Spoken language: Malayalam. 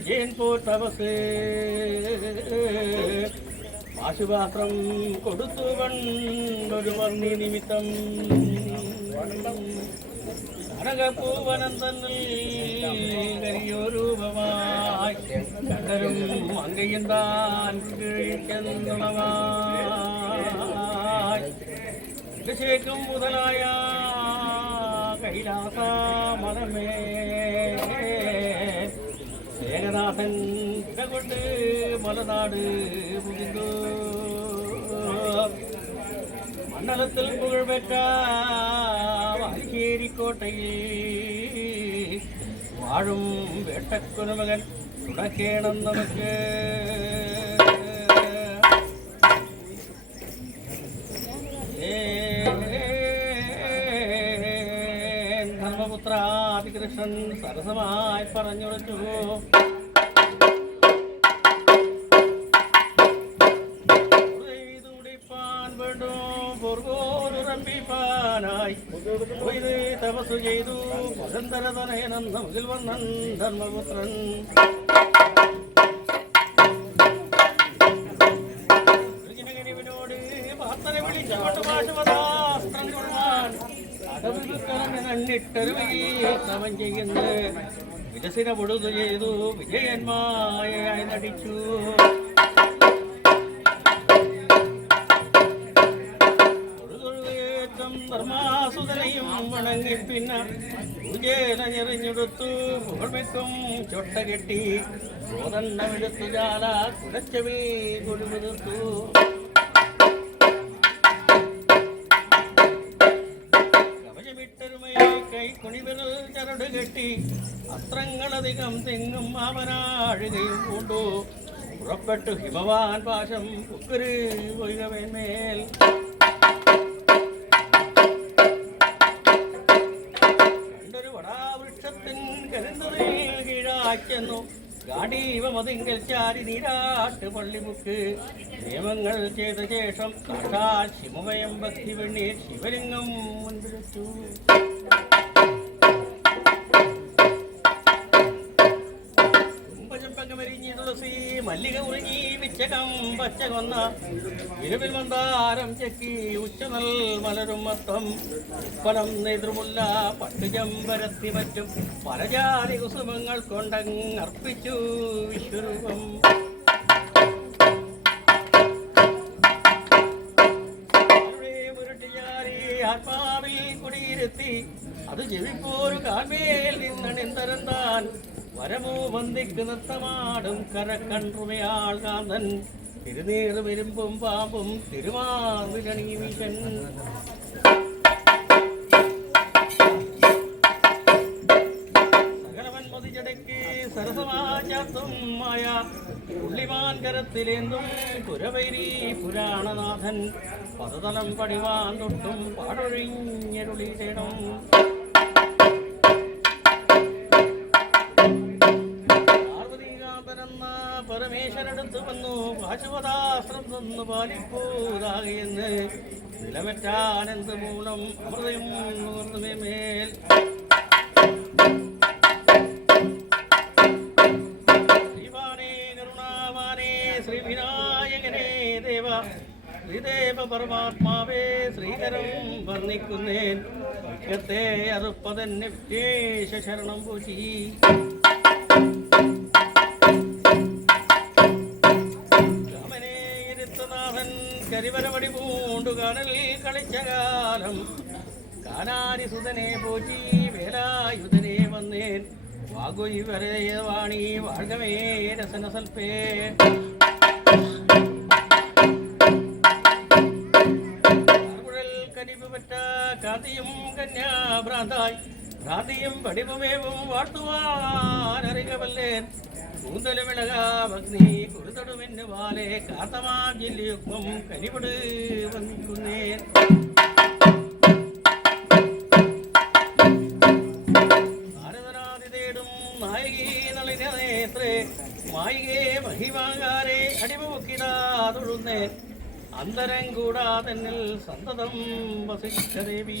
വിജയൻ പോത്തവസ് ആശുപാത്രം കൊടുത്തു കണ്ടൊരു വർണ്ണി നിമിത്തം കനകപ്പൂവനം തന്നിൽ രൂപമായി കണ്ടരും മങ്കയും താൻ കിഴിക്കുന്നുളവായിക്കും മുതലായ കൈലാസ മലമേ ഏകനാഥൻ കൊണ്ട് മലനാട് മുതിർന്നു മണ്ഡലത്തിൽ പുകഴ്പെറ്റ വാഴ്ചേരിക്കോട്ടയിൽ വാഴും വേട്ടക്കുരമകൻ തുടക്കേണം നമുക്ക് ധർമ്മപുത്ര ആദികൃഷ്ണൻ സരസമായി പറഞ്ഞുറച്ചു. തപസ് ചെയ്തു പരന്തരതനയനം നമുക്കിൽ വന്നൻ ധർമ്മപുത്രൻ പാത്രനെ വിളിച്ചുകൊണ്ട് പാശുപതാസ്ത്രം കൊള്ളാൻ അടവിട്ടവൻ ചെയ്യുന്ന വിരസിന പൊടുതു ചെയ്തു വിജയന്മായായി നടിച്ചു. ധർമാസുതനെയും വണങ്ങി പിന്നെ പൂജേന ഞെറിഞ്ഞെടുത്തു പുകഴ്മെക്കും ചൊട്ട കെട്ടി സോതണ്ണമെടുത്തു ജാല കുടച്ചവിൽ കൊഴുമുതിർത്തു. കവചമിട്ടരുമയെ കൈ കുണിവിരൽ ചരട് കെട്ടി അസ്ത്രങ്ങളധികം തെങ്ങും മാമനാഴുകയും കൊണ്ടു പുറപ്പെട്ടു ഹിമവാൻ പാശം ഉക്കര് പൊയ്കമേന്മേൽ. കീഴാക്കുന്നു ഗാഡീവമതിങ്കൽ ചാരി നീരാട്ട് പള്ളിമുക്ക് നിയമങ്ങൾ ചെയ്ത ശേഷം സാക്ഷാൽ ശിവമയം ഭക്തി വെണ്ണീർ ശിവലിംഗം മുൻപിലെച്ചു. കുമ്പചമ്പകമരിഞ്ഞി തുളസി മല്ലിക ഉറിഞ്ഞി വിച്ചകം പച്ച കൊന്ന ഇരുവിൽ മന്ദാരം ചെക്കി ഉച്ചനൽ മലരും മത്തം ഉപ്പലം നേതൃമുല്ല പട്ടുചമ്പരത്തി മറ്റും പലജാതി കുസുമങ്ങൾ കൊണ്ടങ്ങർപ്പിച്ചു വിശ്വരൂപം. മുരട്ടിയാരി ആത്മാവിൽ കുടിയിരുത്തി അത് ജപിപ്പോരു കാൽമേൽ നിന്നണിന്തരം താൻ വരമോ വന്ദിക്ക് നൃത്തമാടും കരക്കൺറുമയാൾ കാന്തൻ തിരുനീറും ഇരുമ്പും പാമ്പും തിരുമാർവിരണി വീശൻ. സകലവൻ മതിജടയ്ക്ക് സരസമാചാത്തും മായ പുള്ളിമാൻ കരത്തിലേന്തും പുരവൈരി പുരാണനാഥൻ പദതലം പടിവാൻ തൊട്ടും പാടൊഴിഞ്ഞരുളിടണം. പരമേശ്വരടുത്ത് വന്നു പാശുപതാസ്ത്രം തന്നു പാലിപ്പോതാകെന്ന് നിലമറ്റാനന്ദ മൂലം അമൃതയും നൂർന്നുമേ മേൽ. ശ്രീവാനേ കരുണാവാനേ ശ്രീവിനായകനേ ദേവ ശ്രീദേവ പരമാത്മാവേ ശ്രീകരം വർണ്ണിക്കുന്നേൻ ത്തെ അറുപ്പതന്നെ വിശേഷ ശരണം പൂശി. കരിവരവടി പൂണ്ടു കടലിൽ കളിച്ച കാലം കാനാരിസുതനെ പോറ്റി വേലായുധനെ വന്നേൻ വാഗുയി വരവാണി വാഴ്കമേ രസന സൽപ്പേ. കനിവ് പറ്റ കാതിയും കന്യാഭ്രാന്തായി ഭ്രാന്തിയും വടിവുമേവും വാഴ്ത്തുവാനറികവല്ലേൻ കൂന്തലുമിളകാഭഗ്നി കുറുതടുമെന്നു വാലെ കാത്തമാം ജില്ലിയുക്മം കനിവിട് വന്നിക്കുന്നേൻ. ഭാരതനാഥി തേടും നായകീ നളിന നേത്രേ മായികേ മഹിമാകാരെ അടിമുക്കിടാതൊഴുന്നേൻ അന്തരം കൂടാതെന്നിൽ സന്തതം വസിച്ച ദേവി.